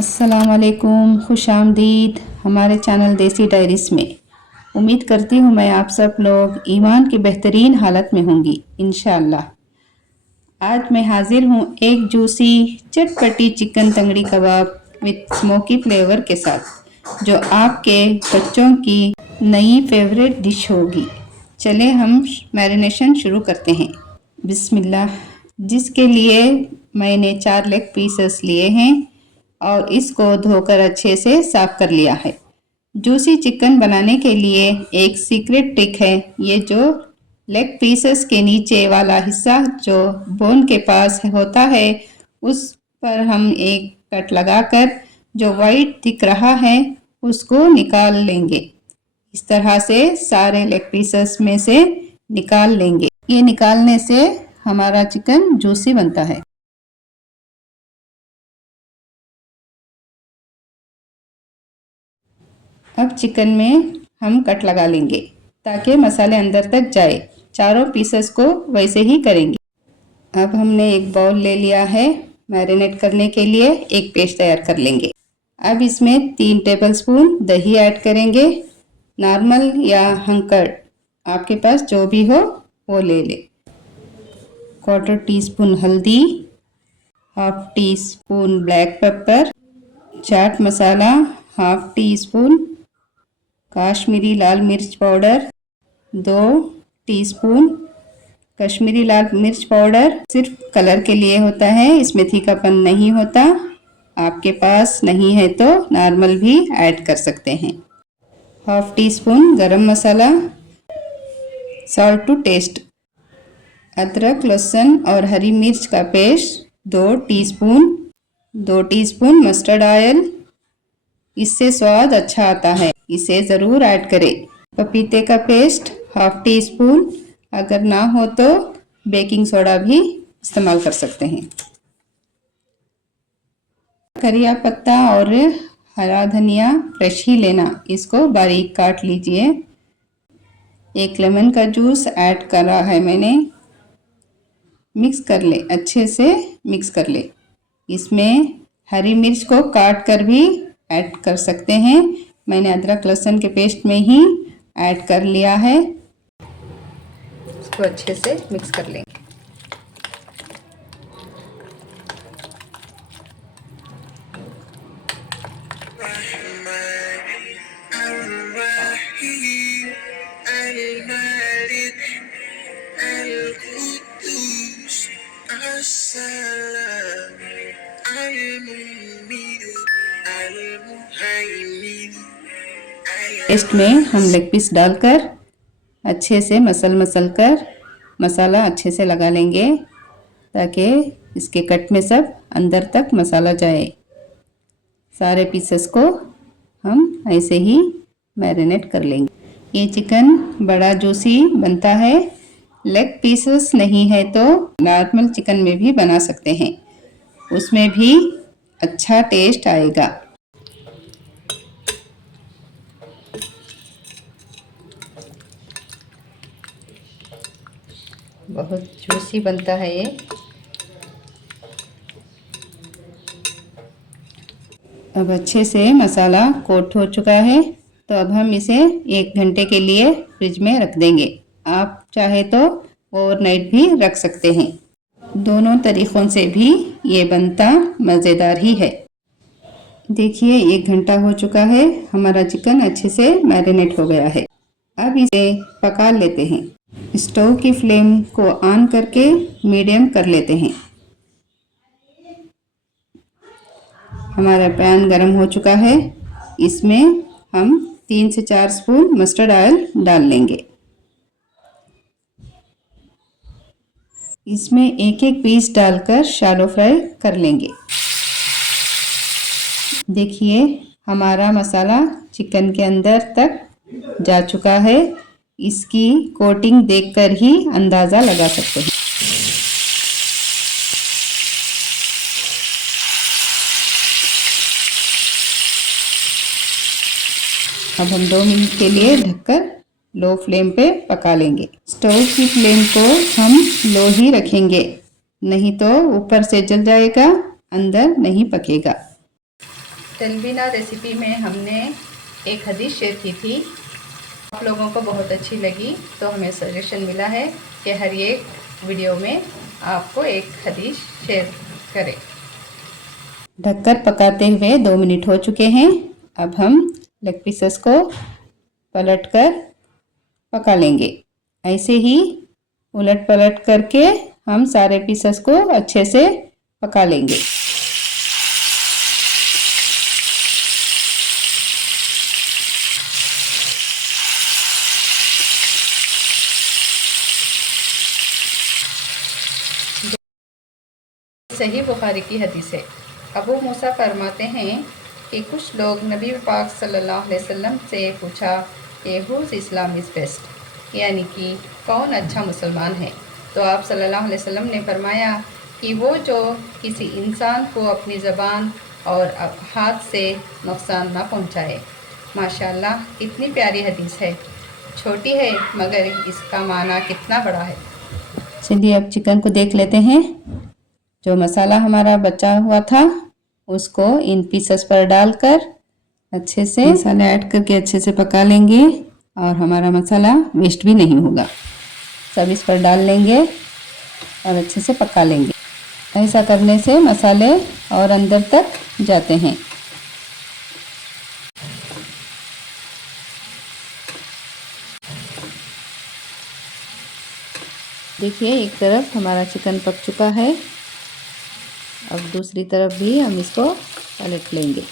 अस्सलामुअलैकुम, खुश आमदीद हमारे चैनल देसी डायरीज में। उम्मीद करती हूँ मैं आप सब लोग ईमान की बेहतरीन हालत में होंगी इंशाअल्लाह। आज मैं हाजिर हूँ एक जूसी चटपटी chicken तंगड़ी kebab with smoky flavour के साथ, जो आपके बच्चों की नई फेवरेट डिश होगी। चले हम मैरिनेशन शुरू करते हैं। बिस्मिल्लाह। जिसके लिए मैंने 4 लेग पीसेस लिए हैं और इसको धोकर अच्छे से साफ कर लिया है। जूसी चिकन बनाने के लिए एक सीक्रेट ट्रिक है। ये जो लेग पीसेस के नीचे वाला हिस्सा जो बोन के पास होता है, उस पर हम एक कट लगाकर जो वाइट दिख रहा है उसको निकाल लेंगे। इस तरह से सारे लेग पीसेस में से निकाल लेंगे। ये निकालने से हमारा चिकन जूसी बनता है। अब चिकन में हम कट लगा लेंगे ताकि मसाले अंदर तक जाए। चारों पीसेस को वैसे ही करेंगे। अब हमने एक बाउल ले लिया है। मैरिनेट करने के लिए एक पेस्ट तैयार कर लेंगे। अब इसमें 3 टेबलस्पून दही ऐड करेंगे। नॉर्मल या हंकड़ आपके पास जो भी हो वो ले ले। 1/4 टीस्पून हल्दी, 1/2 teaspoon black pepper, chaat masala 1/2 teaspoon, Kashmiri लाल मिर्च पाउडर 2 टीस्पून। कश्मीरी लाल मिर्च पाउडर सिर्फ कलर के लिए होता है, इसमें तीखापन नहीं होता। आपके पास नहीं है तो नॉर्मल भी ऐड कर सकते हैं। 1/2 टीस्पून गरम मसाला, सॉल्ट टू टेस्ट। अदरक, लहसुन और हरी मिर्च का paste 2 teaspoon. 2 teaspoon mustard oil, इससे स्वाद अच्छा आता है, इसे ज़रूर ऐड करें। पपीते का पेस्ट 1/2 टीस्पून। अगर ना हो तो बेकिंग सोडा भी इस्तेमाल कर सकते हैं। करिया पत्ता और हरा धनिया फ्रेश ही लेना, इसको बारीक काट लीजिए। 1 लेमन का जूस ऐड करा है मैंने। मिक्स कर ले, अच्छे से मिक्स कर ले। इसमें हरी मिर्च को काट कर भी ऐड कर सकते हैं। मैंने अदरक लहसुन के पेस्ट में ही ऐड कर लिया है। इसको अच्छे से मिक्स कर लेंगे। पेस्ट में हम लेग पीस डालकर अच्छे से मसल कर मसाला अच्छे से लगा लेंगे ताकि इसके कट में सब अंदर तक मसाला जाए। सारे पीसेस को हम ऐसे ही मैरिनेट कर लेंगे। ये चिकन बड़ा जूसी बनता है। लेग पीसेस नहीं है तो नॉर्मल चिकन में भी बना सकते हैं, उसमें भी अच्छा टेस्ट आएगा। बहुत जूसी बनता है ये। अब अच्छे से मसाला कोट हो चुका है, तो अब हम इसे 1 घंटे के लिए फ्रिज में रख देंगे। आप चाहे तो ओवरनाइट भी रख सकते हैं। दोनों तरीक़ों से भी ये बनता मज़ेदार ही है। देखिए 1 घंटा हो चुका है, हमारा चिकन अच्छे से मैरिनेट हो गया है। अब इसे पका लेते हैं। स्टोव की फ्लेम को ऑन करके मीडियम कर लेते हैं। हमारा पैन गरम हो चुका है, इसमें हम 3 से 4 स्पून मस्टर्ड ऑयल डाल लेंगे। इसमें एक पीस डालकर शैलो फ्राई कर लेंगे। देखिए हमारा मसाला चिकन के अंदर तक जा चुका है। इसकी कोटिंग देखकर ही अंदाज़ा लगा सकते हैं। अब हम 2 मिनट के लिए ढककर लो फ्लेम पे पका लेंगे। स्टोव की फ्लेम को हम लो ही रखेंगे, नहीं तो ऊपर से जल जाएगा, अंदर नहीं पकेगा। तलबीना रेसिपी में हमने एक हदीस शेयर की थी, आप लोगों को बहुत अच्छी लगी, तो हमें सजेशन मिला है कि हर एक वीडियो में आपको एक हदीस शेयर करें। ढककर पकाते हुए 2 मिनट हो चुके हैं। अब हम लेग पीसेस को पलटकर पका लेंगे। ऐसे ही उलट पलट करके हम सारे पीसेस को अच्छे से पका लेंगे। सही बुखारी की हदीस है। अबू मूसा फरमाते हैं कि कुछ लोग नबी पाक सल्लल्लाहु अलैहि वसल्लम से पूछा कि हुज़ इस्लाम इज़ बेस्ट, यानी कि कौन अच्छा मुसलमान है। तो आप सल्लल्लाहु अलैहि वसल्लम ने फरमाया कि वो जो किसी इंसान को अपनी ज़बान और हाथ से नुकसान ना पहुंचाए। माशाल्लाह, कितनी प्यारी हदीस है। छोटी है मगर इसका माना कितना बड़ा है। चलिए अब चिकन को देख लेते हैं। जो मसाला हमारा बचा हुआ था उसको इन पीसेस पर डालकर अच्छे से मसाला ऐड करके अच्छे से पका लेंगे और हमारा मसाला वेस्ट भी नहीं होगा। सब इस पर डाल लेंगे और अच्छे से पका लेंगे। ऐसा करने से मसाले और अंदर तक जाते हैं। देखिए, एक तरफ हमारा चिकन पक चुका है। अब दूसरी तरफ भी हम इसको पलट लेंगे।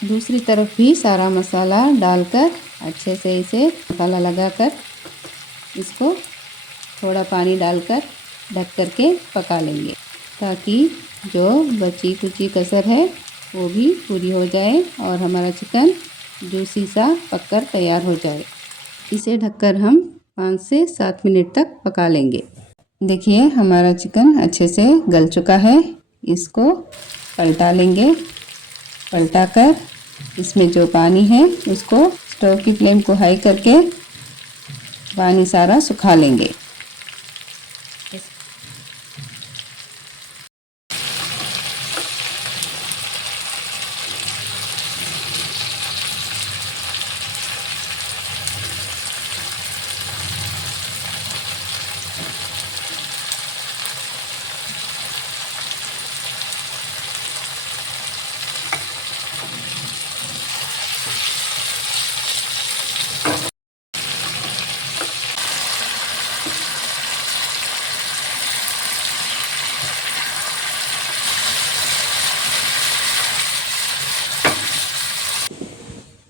दूसरी तरफ भी सारा मसाला डालकर अच्छे से इसे मसाला लगाकर इसको थोड़ा पानी डालकर ढक करके पका लेंगे, ताकि जो बची कुची कसर है वो भी पूरी हो जाए और हमारा चिकन जूसी सा पककर तैयार हो जाए। इसे ढककर हम 5 से 7 मिनट तक पका लेंगे। देखिए, हमारा चिकन अच्छे से गल चुका है। इसको पलटा लेंगे। पलटाकर इसमें जो पानी है उसको स्टोव की फ्लेम को हाई करके पानी सारा सुखा लेंगे।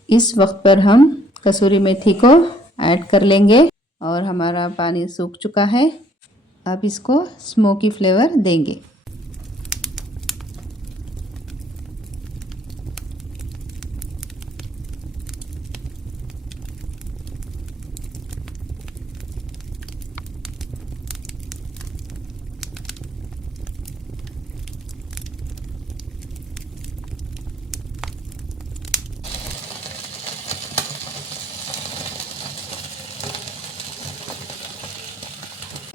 इस वक्त पर हम कसूरी मेथी को ऐड कर लेंगे और हमारा पानी सूख चुका है। अब इसको स्मोकी फ्लेवर देंगे।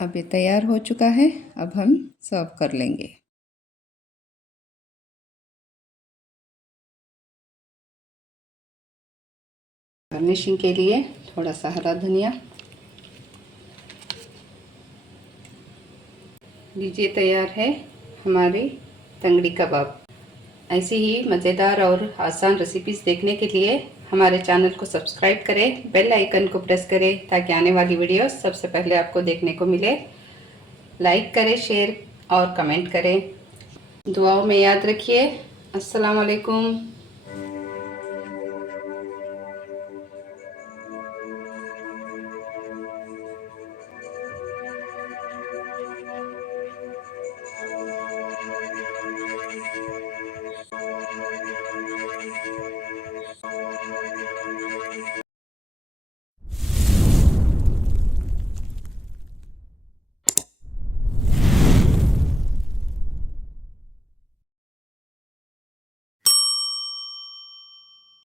अब ये तैयार हो चुका है। अब हम सर्व कर लेंगे। गार्निशिंग के लिए थोड़ा सा हरा धनिया। लीजिए, तैयार है हमारी तंगड़ी कबाब। ऐसी ही मज़ेदार और आसान रेसिपीज़ देखने के लिए हमारे चैनल को सब्सक्राइब करें, बेल आइकन को प्रेस करें ताकि आने वाली वीडियोस सबसे पहले आपको देखने को मिले। लाइक करें, शेयर और कमेंट करें। दुआओं में याद रखिए। अस्सलाम वालेकुम।